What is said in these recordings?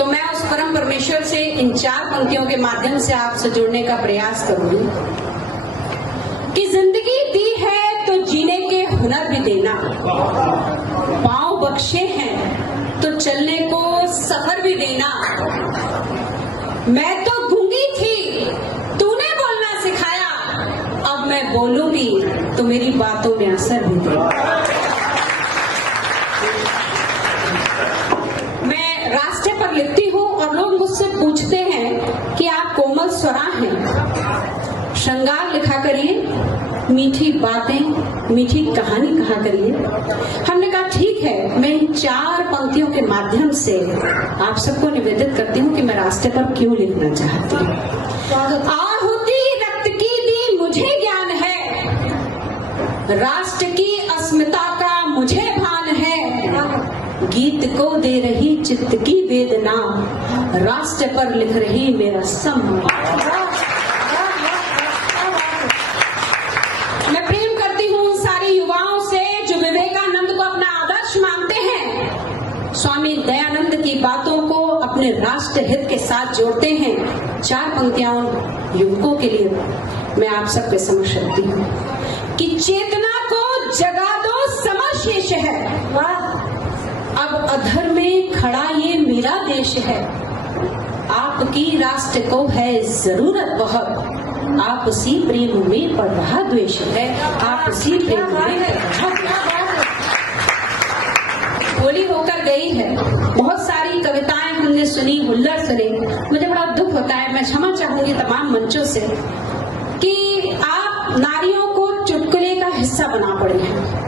तो मैं उस परम परमेश्वर से इन 4 पंक्तियों के माध्यम से आपसे जुड़ने का प्रयास करूंगी कि जिंदगी दी है तो जीने के हुनर भी देना, पांव बख्शे हैं तो चलने को सफर भी देना। मैं तो गूंगी थी, तूने बोलना सिखाया, अब मैं बोलूंगी तो मेरी बातों में असर भी देना। मैं रास्ते पर लिखती हूँ और लोग मुझसे पूछते हैं कि आप कोमल स्वरा हैं, श्रृंगार लिखा करिए, मीठी बातें, मीठी कहानी कहा करिए। हमने कहा ठीक है, मैं इन 4 पंक्तियों के माध्यम से आप सबको निवेदित करती हूँ कि मैं रास्ते पर क्यों लिखना चाहती हूँ। आहुति रक्त की दी मुझे ज्ञान है, राष्ट्र की अस्मिता का मुझे भान है, गीत को दे रही चित्त की वेदना, राष्ट्र पर लिख रही मेरा सम्मान। मैं प्रेम करती हूँ उन सारे युवाओं से जो विवेकानंद को अपना आदर्श मानते हैं, स्वामी दयानंद की बातों को अपने राष्ट्र हित के साथ जोड़ते हैं। 4 पंक्तियां युवकों के लिए मैं आप सबके समक्ष रखती हूँ कि चेतना को जगा दो, समय शेष है, अब अधर में खड़ा ये मेरा देश है, आपकी राष्ट्र को है जरूरत बहुत, आप उसी प्रेम में पड़ रहा द्वेष है, आप उसी प्रेम में होली होकर गई है। बहुत सारी कविताएं हमने सुनी, हुल्लड़ सुने, मुझे बड़ा दुख होता है। मैं क्षमा चाहूंगी तमाम मंचों से कि आप नारियों को चुटकुले का हिस्सा बना पड़े हैं।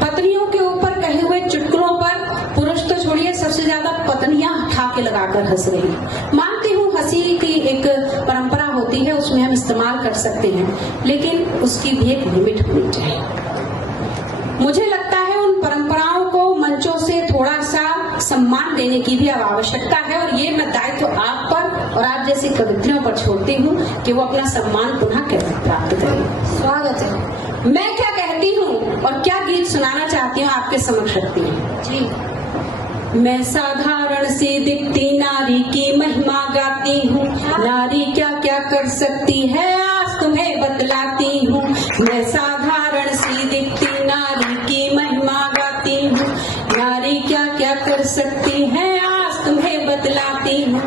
पत्नियों के ऊपर कहे हुए चुटकुलों पर पुरुष तो छोड़िए, सबसे ज्यादा पत्नियां उठा के लगाकर हंस रही हैं। मानती हूँ हंसी की एक परंपरा होती है, उसमें हम इस्तेमाल कर सकते हैं, लेकिन उसकी भी एक लिमिट होनी चाहिए। मुझे लगता है उन परंपराओं को मंचों से थोड़ा सा सम्मान देने की भी आवश्यकता है, और ये मैं दायित्व आप पर और आप जैसी कवित्रियों पर छोड़ती हूँ कि वो अपना सम्मान पुनः कैसे प्राप्त करें। स्वागत है। मैं क्या कहती हूँ और क्या गीत सुनाना चाहती हूँ आपके समक्ष रखती हूँ जी। मैं साधारण सी दिखती नारी की महिमा गाती हूँ, नारी क्या क्या कर सकती है आज तुम्हें बतलाती हूँ। मैं साधारण सी दिखती नारी की महिमा गाती हूँ, नारी क्या क्या कर सकती है आज तुम्हें बतलाती हूँ।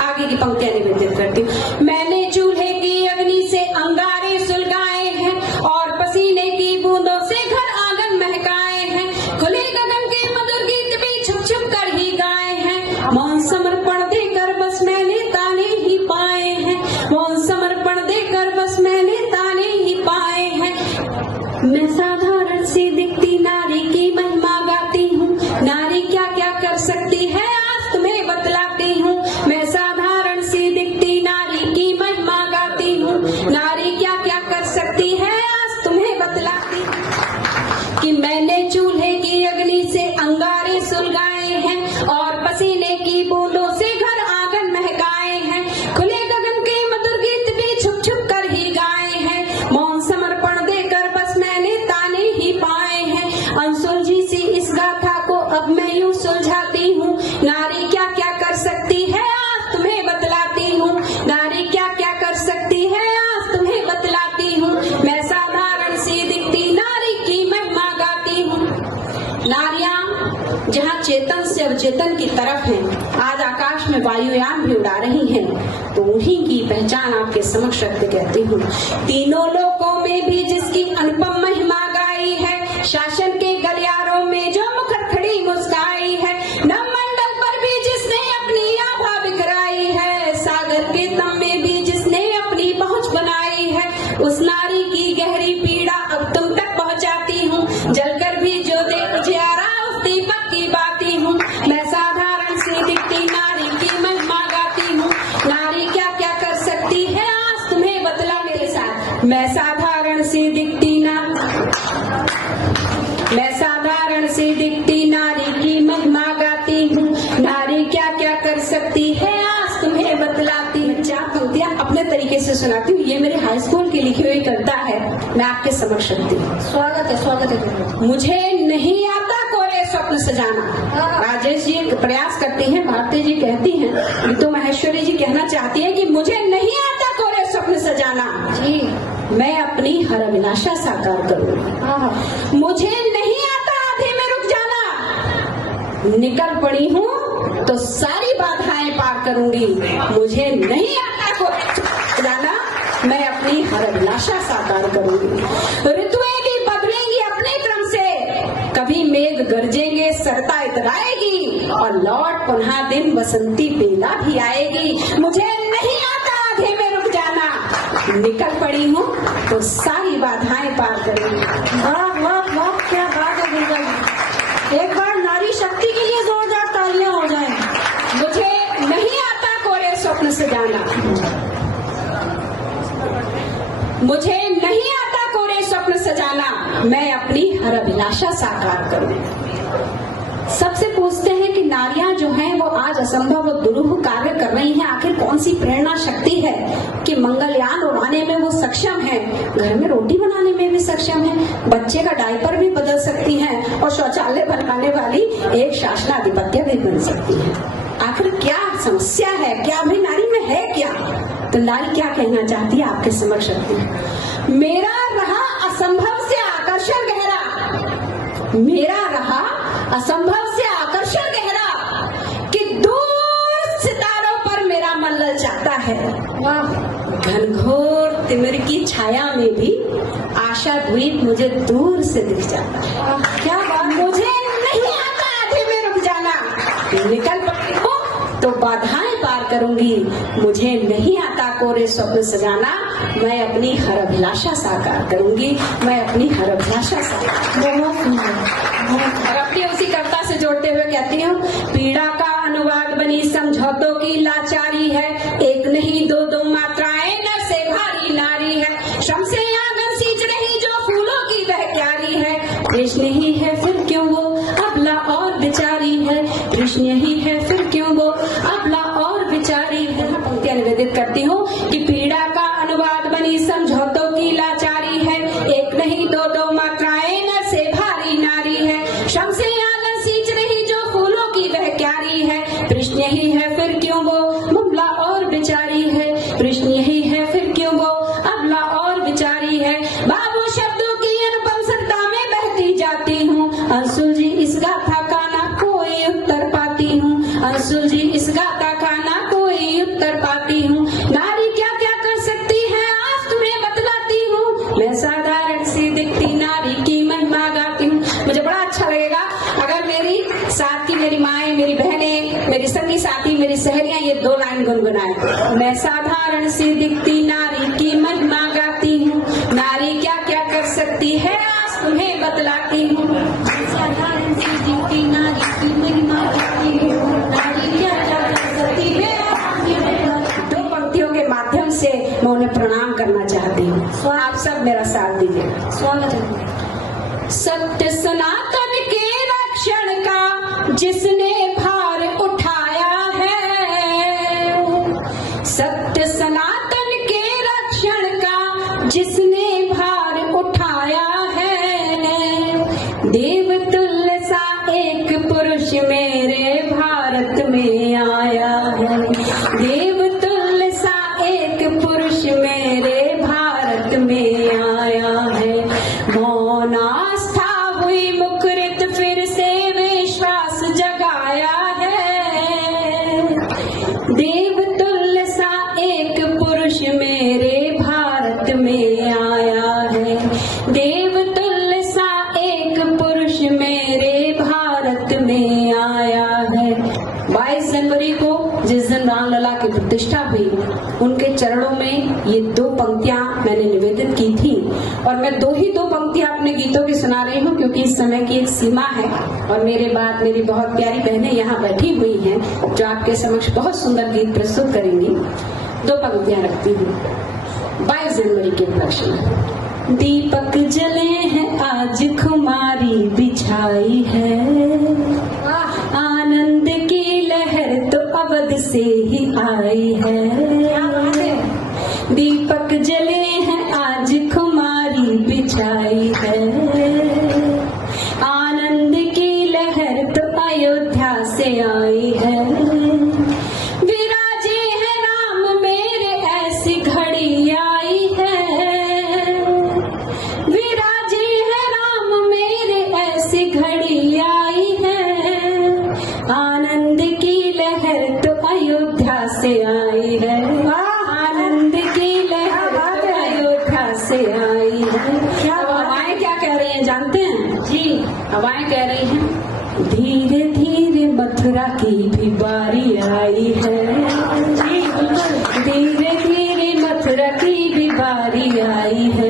आगे की पंक्तियां निवेदित करती हूँ। मैंने चूल्हे की अग्नि से अंगारे सुलगाए हैं और पसीने की बूंदों से घर आंगन महकाए हैं, खुले गगन के मधुर गीत भी छुप छुप कर ही गाए हैं, मौन समर्पण देकर बस मैंने ताने ही पाए हैं, मौन समर्पण देकर बस मैंने ताने ही पाए हैं। मैं साधारण सी दिखती नारी की महिमा गाती हूँ, नारी क्या क्या कर सकती है आज तुम्हें बतलाती हूँ। मैं साधारण सी दिखती नारी की महिमा गाती हूँ, नारी क्या क्या कर सकती है आज तुम्हें बतलाती हूँ। कि मैंने चूल्हे की अग्नि से अंगारे सुलगाए हैं और पसीने की बूंदों से घर आंगन महकाए हैं, खुले गगन के मधुर गीत भी छुप छुप कर ही गाए हैं, मौन समर्पण देकर बस मैंने ताने ही पाए हैं। अनसुलझी सी इस गाथा को अब मैं यूं सुलझाती हूँ, नारी क्या क्या कर सकती है आज तुम्हें बतलाती हूँ, नारी क्या क्या कर सकती है आज तुम्हें बतलाती हूँ। मैं साधारण सी दिखती नारी की महिमा गाती हूँ। नारियां जहाँ चेतन से अवचेतन की तरफ हैं, आज आकाश में वायुयान भी उड़ा रही हैं, तो उन्हीं की पहचान आपके समक्ष रखते कहती हूँ। तीनों लोकों में भी जिसकी अनुपम महिमा गाई है, शासन के गलियारों में जो मुखर खड़ी मुस्काई है, नवमंडल पर भी जिसने अपनी आभा बिखराई है, सागर के तम में भी जिसने अपनी पहुंच बनाई है, उस नारी की गहरी पीड़ा अब तुम तक पहुंचाती हूँ। जलकर भी जो दे उजियारा उस दीपक की बाती हूँ। मैं साधारण सी दिखती नारी की महिमा गाती हूँ, नारी क्या क्या कर सकती है आज तुम्हें बतला मेरे साथ। मैं साधारण सी दिखती मैं साधारण सी दिखती नारी की महिमा गाती हूँ, नारी क्या क्या कर सकती है आज तुम्हें बतलाती हूँ। 4 पंक्तियां अपने तरीके से सुनाती हूँ, ये मेरे हाई स्कूल की लिखी हुई कविता है, मैं आपके समक्ष रखती हूँ। स्वागत है, स्वागत है। मुझे नहीं आता कोरे स्वप्न सजाना। राजेश जी प्रयास करती हैं, भारती जी कहती हैं, तो महेश्वरी जी कहना चाहती है कि मुझे नहीं आता कोरे स्वप्न सजाना जी, मैं अपनी हर अभिलाषा साकार करूँ। मुझे नहीं आता आधे में रुक जाना, निकल पड़ी हूँ तो सारी बाधाएं पार करूंगी। मुझे नहीं आता कोरे स्वप्न सजाना, मैं अपनी हर अभिलाषा साकार करूंगी। ऋतुएं भी बदलेंगी अपने क्रम से, कभी मेघ गरजेंगे, सरता इतराएगी और लौट पुनः दिन बसंती बेला भी आएगी। मुझे नहीं आता आधे में रुक जाना, निकल पड़ी हूँ तो सारी बाधाएं पार करूंगी। वाह वाह वाह, क्या बात है दुर्गा जी। एक बार नारी शक्ति के लिए जोरदार तालियां हो जाएं। मुझे नहीं आता कोरे स्वप्न सजाना, मुझे नहीं आता कोरे स्वप्न सजाना, मैं अपनी हर अभिलाषा साकार करूं। सबसे पूछते हैं कि नारियां जो हैं वो आज असंभव और दुरूह कार्य कर रही हैं, आखिर कौन सी प्रेरणा शक्ति है कि मंगलयान उड़ाने में वो सक्षम है, घर में रोटी बनाने में भी सक्षम है, बच्चे का डायपर भी बदल सकती हैं और शौचालय बनाने वाली एक शासनाधिपत्य भी बन सकती है। आखिर क्या समस्या है, क्या भाई नारी में है क्या? तो नारी क्या कहना चाहती है आपके समक्ष रखती है। मेरा रहा असंभव से आकर्षण गहरा, मेरा रहा असंभव से आकर्षण गहरा, कि दूर सितारों पर मेरा मन ललचाता है। घनघोर तिमिर की छाया में भी आशा द्वीप मुझे दूर से दिख जाता है। क्या बात, मुझे नहीं आता आधे में रुक जाना, निकल पड़ी हो तो बाधाएं पार करूंगी। मुझे नहीं आता कोरे स्वप्न सजाना, मैं अपनी हर अभिलाषा साकार करूंगी, मैं अपनी हर अभिलाषा साकार। और अपनी उसी कविता से जोड़ते हुए कहती हूँ, पीड़ा का अनुवाद बनी समझौतों की लाचारी है, एक नहीं दो दो मात्राएं नर से भारी नारी है, श्रम से आंगन सींच रही जो फूलों की वह क्यारी है, कृष्ण ही है फिर क्यों वो अबला और बेचारी है, कृष्ण ही है फिर क्यों वो अबला और बेचारी है। पंक्तियां निवेदित करती हूँ कि पीड़ा का अनुवाद बनी समझौतों की लाचारी है, एक नहीं दो दो मात्राएं नर से भारी नारी है, श्रम से आंगन सींच रही जो फूलों की वह क्यारी है, कृष्ण ही है फिर क्यों वो अबला और बेचारी है, कृष्ण ही है फिर क्यों वो अबला और बेचारी है। बाबू शब्दों की अनुपम सत्ता में बहती जाती हूँ, अंशुल जी इस गाथा का ना कोई उत्तर पाती हूँ, अंशुल जी इस गाथा का ना कोई उत्तर पाती हूँ। नारी क्या क्या कर सकती है आज तुम्हें बतलाती हूँ, मैं साधारण सी दिखती नारी की महिमा गाती हूँ। मुझे बड़ा अच्छा लगेगा अगर मेरी साथी, मेरी माएं, मेरी बहनें, मेरी संगी साथी, मेरी सहेलियां ये दो लाइन गुनगुनाएं। मैं साधारण सी दिखती नारी की महिमा गाती हूँ, नारी क्या क्या कर सकती है आज तुम्हें बतलाती हूँ। साधारण सी दिखती नारी की महिमा गाती हूँ, नारी क्या क्या कर सकती है। दो पंक्तियों के माध्यम से मैं उन्हें प्रणाम करना चाहती हूँ, आप सब मेरा साथ दीजिए। स्वागत है। सत्य सनातन के रक्षण का जिसने भार उठाया है, सत्य सनातन के रक्षण का जिसने भार उठाया है, देवतुल्य सा एक पुरुष मेरे भारत में आया है, देवतुल्य सा एक पुरुष मेरे भारत में आया है। मौन आस्था हुई मुखरित फिर से विश्वास जगाया है, देवतुल्य सा एक पुरुष मेरे भारत में आया है, देवतुल्य सा एक पुरुष मेरे भारत में आया है। 22 जनवरी को जिस दिन रामलला की प्रतिष्ठा हुई, उनके चरणों में ये दो पंक्तियां मैंने निवेदित की थी, और मैं दो पंक्तियां अपने गीतों की सुना रही हूँ क्योंकि इस समय की एक सीमा है और मेरे बाद मेरी बहुत प्यारी बहनें यहाँ बैठी हुई हैं जो आपके समक्ष बहुत सुंदर गीत प्रस्तुत करेंगी। दो पंक्तियां रखती हूँ 22 जनवरी के उपलक्ष्य में। दीपक जले हैं आज खुमारी बिछाई है, आनंद की लहर तो अवध से ही आई है, दीपक जले हैं आज खुमारी बिछाई है, आनंद की लहर से आई है, आनंद की लहर अयोध्या से आई है। क्या अब हवाएं क्या कह रही हैं जानते हैं जी? हवाएं कह रही हैं, धीरे धीरे मथुरा की भी बारी आई है, जी बिल्कुल। धीरे धीरे मथुरा की भी बारी आई है।